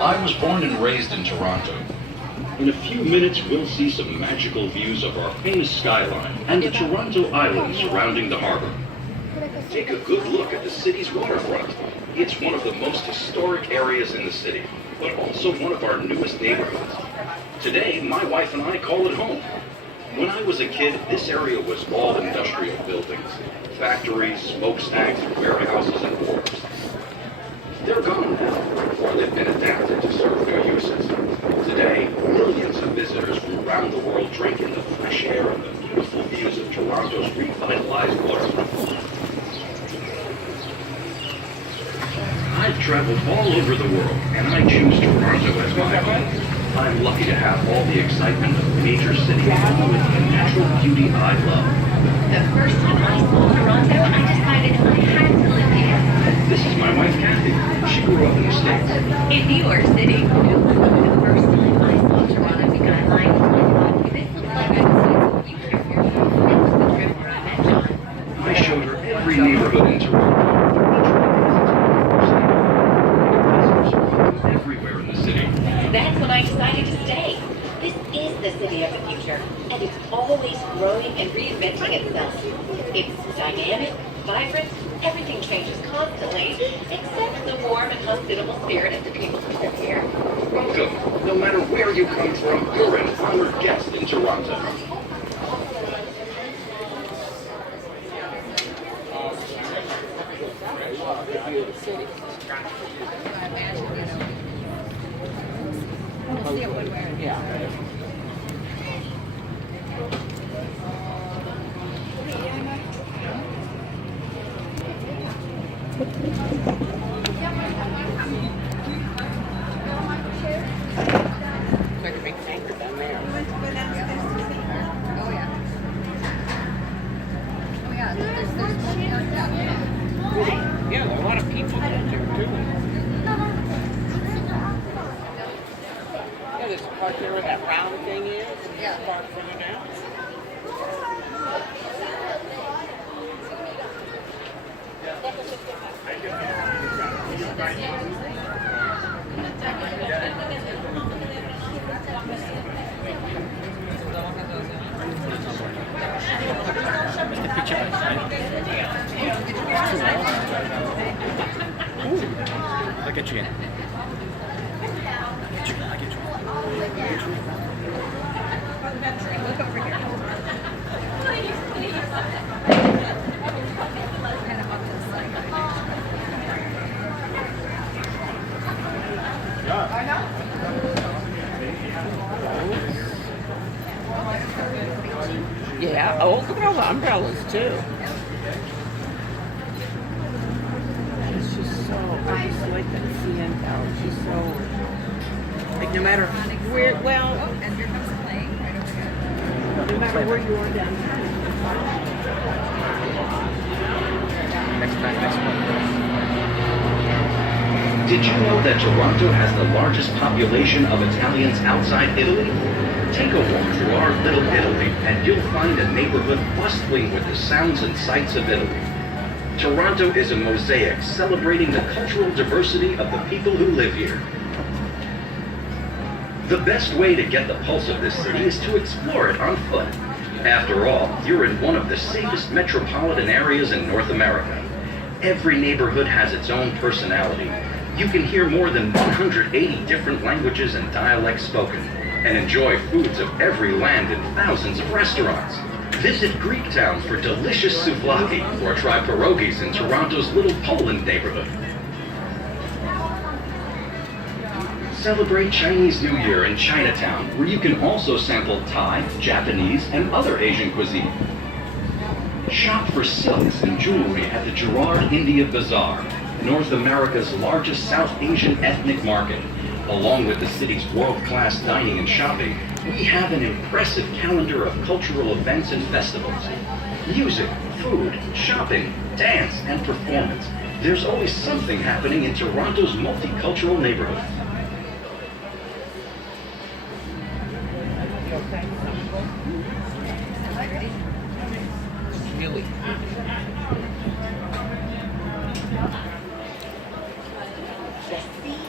I was born and raised in Toronto. In a few minutes, we'll see some magical views of our famous skyline and the Toronto Island surrounding the harbor. Take a good look at the city's waterfront. It's one of the most historic areas in the city, but also one of our newest neighborhoods. Today, my wife and I call it home. When I was a kid, this area was all industrial buildings, factories, smokestacks, warehouses, and wharves. They're gone now, or they've been adapted to serve their uses. Today, millions of visitors from around the world drink in the fresh air and the beautiful views of Toronto's revitalized waterfront. I've traveled all over the world, and I choose Toronto as my home. I'm lucky to have all the excitement of major cities with the natural beauty I love. The first time I saw Toronto, I decided I had to live here. This is my wife, Kathy. She grew up in the States. In New York City. The first time I saw Toronto, the skyline, I thought, this looks like I could see some future here. It was the trip where I met John. I showed her every neighborhood in Toronto. Everywhere in the city. That's when I decided to stay. This is the city of the future, and it's always growing and reinventing itself. It's dynamic, vibrant, everything changes constantly, except the warm and hospitable spirit of the people who live here. Welcome. No matter where you come from, you're an honored guest in Toronto. Like a big tanker down there. Yeah, there are a lot of people down there too. Yeah, there's a part there where that round thing is, and there's a part further down. I'll get you in. I'll get you. Look over here. Kind of up this side. I know. Yeah, oh, look at all the umbrellas too. It's just so, I just like that CN Tower. It's just so, like no matter where, well, Oh, and here comes the plane right over here. no matter where you are downtown. Next one. Did you know that Toronto has the largest population of Italians outside Italy? Take a walk through our little Italy, and you'll find a neighborhood bustling with the sounds and sights of Italy. Toronto is a mosaic celebrating the cultural diversity of the people who live here. The best way to get the pulse of this city is to explore it on foot. After all, you're in one of the safest metropolitan areas in North America. Every neighborhood has its own personality. You can hear more than 180 different languages and dialects spoken, and enjoy foods of every land in thousands of restaurants. Visit Greektown for delicious souvlaki, or try pierogies in Toronto's Little Poland neighborhood. Celebrate Chinese New Year in Chinatown, where you can also sample Thai, Japanese, and other Asian cuisine. Shop for silks and jewelry at the Gerard India Bazaar, North America's largest South Asian ethnic market. Along with the city's world-class dining and shopping, we have an impressive calendar of cultural events and festivals. Music, food, shopping, dance, and performance. There's always something happening in Toronto's multicultural neighborhood. Really. The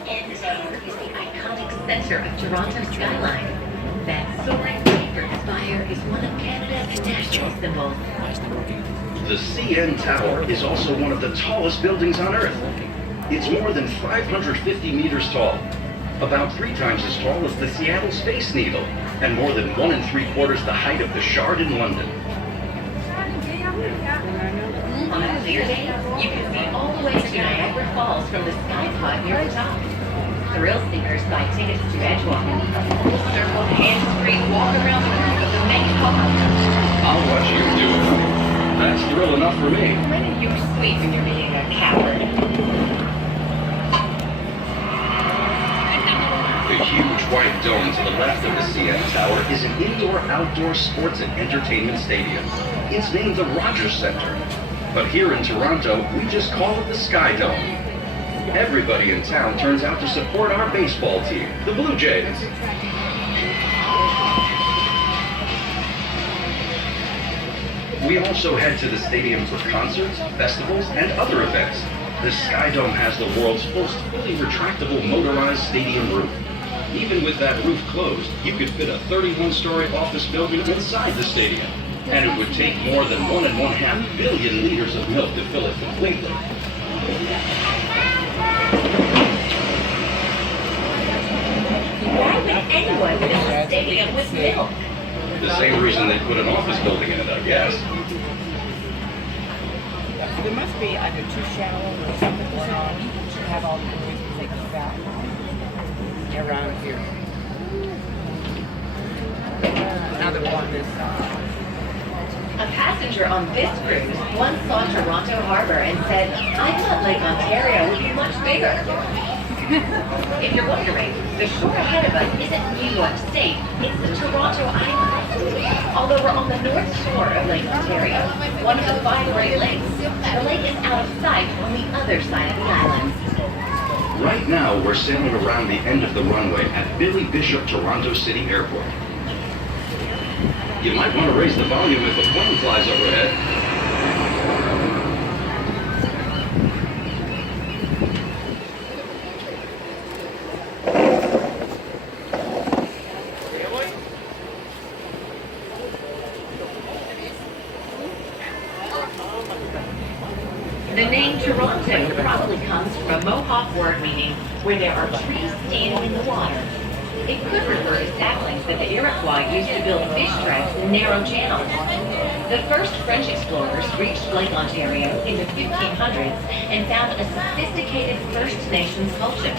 CN Tower is the iconic center of Toronto's skyline. That soaring paper spire is one of Canada's national symbols. The CN Tower is also one of the tallest buildings on Earth. It's more than 550 meters tall, about 3 times as tall as the Seattle Space Needle, and more than 1 3/4 the height of the Shard in London. On a clear day, you can see all the way to Niagara Falls from the sky pod near the top. Thrill seekers buy tickets to edgewalking. Circle hands-free walk around the roof of the main hall. I'll watch you do it. That's thrill enough for me. When are you sweet when you're being a coward? The huge white dome to the left of the CN Tower is an indoor-outdoor sports and entertainment stadium. It's named the Rogers Centre. But here in Toronto, we just call it the Sky Dome. Everybody in town turns out to support our baseball team, the Blue Jays. We also head to the stadium for concerts, festivals, and other events. The Sky Dome has the world's first fully retractable motorized stadium roof. Even with that roof closed, you could fit a 31-story office building inside the stadium. And it would take more than 1.5 billion liters of milk to fill it completely. Why would anyone fill a stadium with milk? The same reason they put an office building in it, I guess. There must be either too shallow or something going on to have all the noise because they keep out around here. Now they're on this side. A passenger on this cruise once saw Toronto Harbor and said, I thought Lake Ontario would be much bigger. If you're wondering, the shore ahead of us isn't New York State, it's the Toronto Island. Although we're on the north shore of Lake Ontario, one of the 5 Great Lakes, the lake is out of sight on the other side of the island. Right now, we're sailing around the end of the runway at Billy Bishop Toronto City Airport. You might want to raise the volume if a plane flies overhead. The name Toronto probably comes from a Mohawk word meaning where there are trees standing in the water. It could refer to saplings that the Iroquois used to build fish traps in narrow channels. The first French explorers reached Lake Ontario in the 1500s and found a sophisticated First Nations culture.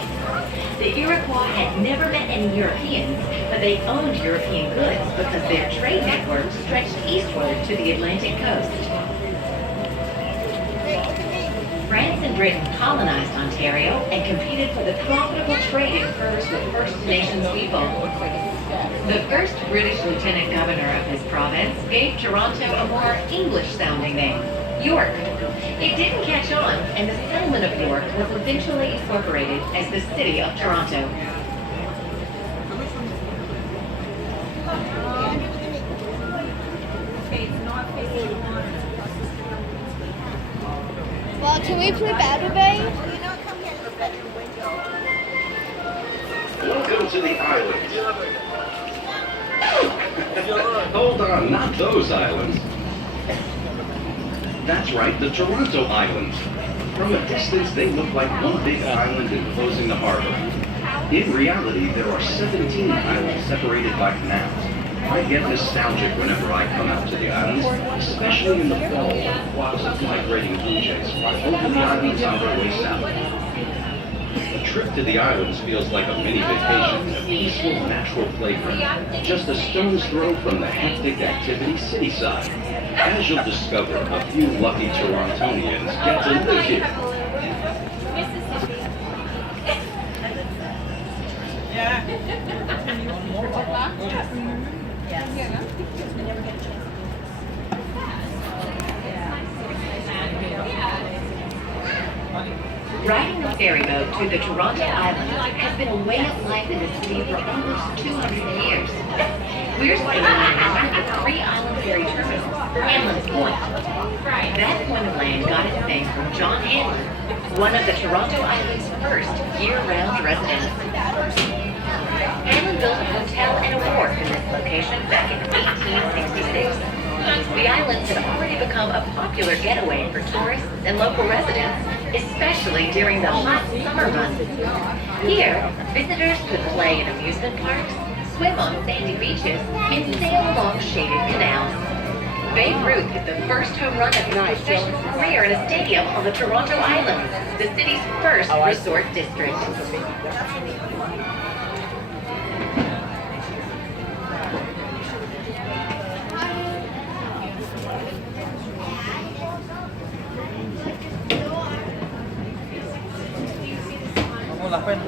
The Iroquois had never met any Europeans, but they owned European goods because their trade network stretched eastward to the Atlantic coast. France and Britain colonized Ontario and competed for the profitable trading furs with First Nations people. The first British lieutenant governor of this province gave Toronto a more English-sounding name, York. It didn't catch on, and the settlement of York was eventually incorporated as the city of Toronto. Well, can we play Battle Bay? Welcome to the islands. Hold on, not those islands. That's right, the Toronto Islands. From a distance, they look like one big island enclosing the harbor. In reality, there are 17 islands separated by canals. I get nostalgic whenever I come out to the islands, especially in the fall when flocks of migrating blue jays fly over the islands on their way south. A trip to the islands feels like a mini vacation, a peaceful, natural playground, just a stone's throw from the hectic activity cityside. As you'll discover, a few lucky Torontonians get to live here. Riding a ferry boat to the Toronto Island has been a way of life in the city for almost 200 years. We're staying in one of the 3 island ferry terminals, Hamlin's Point. That point of land got its name from John Hamlin, one of the Toronto Island's first year-round residents. Island built a hotel and a wharf in this location back in 1866. The islands had already become a popular getaway for tourists and local residents, especially during the hot summer months. Here, visitors could play in amusement parks, swim on sandy beaches, and sail along shaded canals. Babe Ruth hit the first home run of his professional career in a stadium on the Toronto Islands, the city's first resort district. Vamos la pena.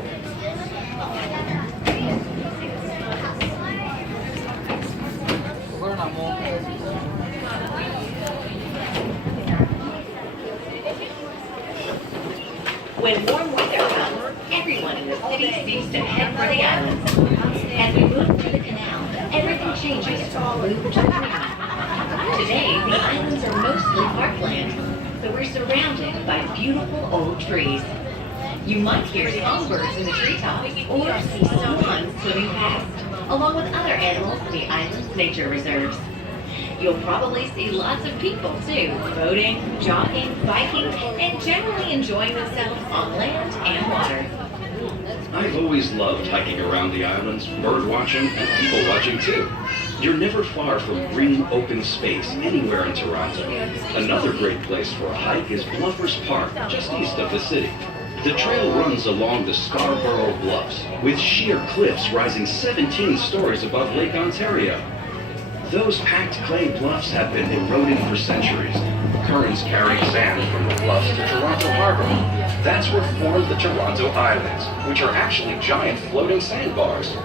When warm weather comes, everyone in the city seems to head for the islands. As we move through the canal, everything changes from blue to green. Today, the islands are mostly parkland, but we're surrounded by beautiful old trees. You might hear songbirds in the treetops or see swans swimming past, along with other animals in the island's nature reserves. You'll probably see lots of people too, boating, jogging, biking, and generally enjoying themselves on land and water. I've always loved hiking around the islands, bird watching, and people watching too. You're never far from green open space anywhere in Toronto. Another great place for a hike is Bluffers Park, just east of the city. The trail runs along the Scarborough Bluffs, with sheer cliffs rising 17 stories above Lake Ontario. Those packed clay bluffs have been eroding for centuries. Currents carry sand from the bluffs to Toronto Harbor. That's what formed the Toronto Islands, which are actually giant floating sandbars.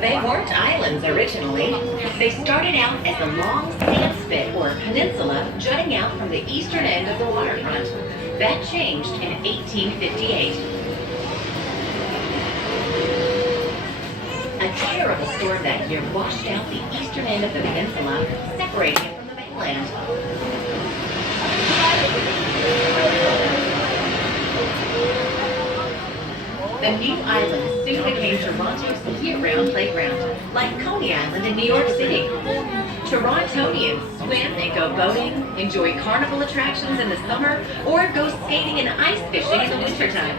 They weren't islands originally. They started out as a long sand spit or peninsula jutting out from the eastern end of the waterfront. That changed in 1858. A terrible storm that year washed out the eastern end of the peninsula, separating it from the mainland. The new island soon became Toronto's year-round playground, like Coney Island in New York City. Torontonians swim and go boating, enjoy carnival attractions in the summer, or go skating and ice fishing in the wintertime.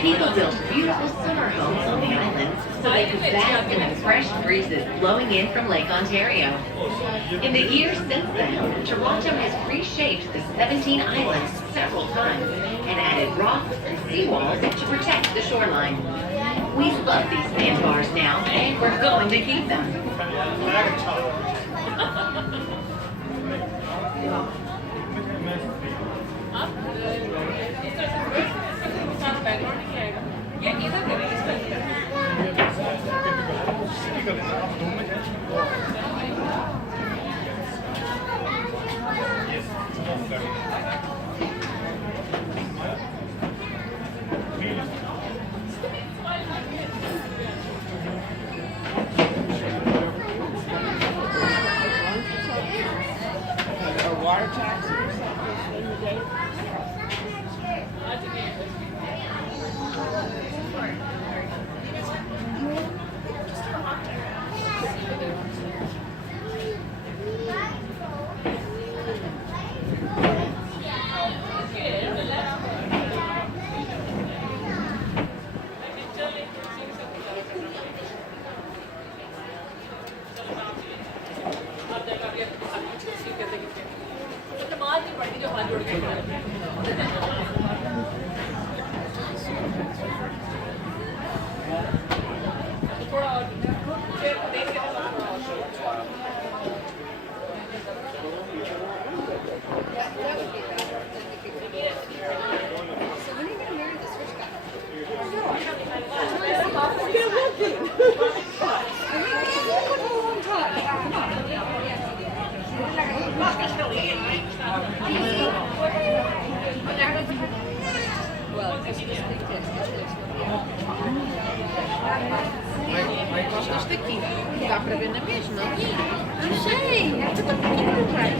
People built beautiful summer homes on the islands so they could bask in the fresh breezes blowing in from Lake Ontario. In the years since then, Toronto has reshaped the 17 islands several times and added rocks and seawalls to protect the shoreline. We love these sandbars now, and we're going to keep them. Water tax or something in the day? Gosto aqui. Dá pra ver na mesma? Não sei. É que eu tô pequena, cara.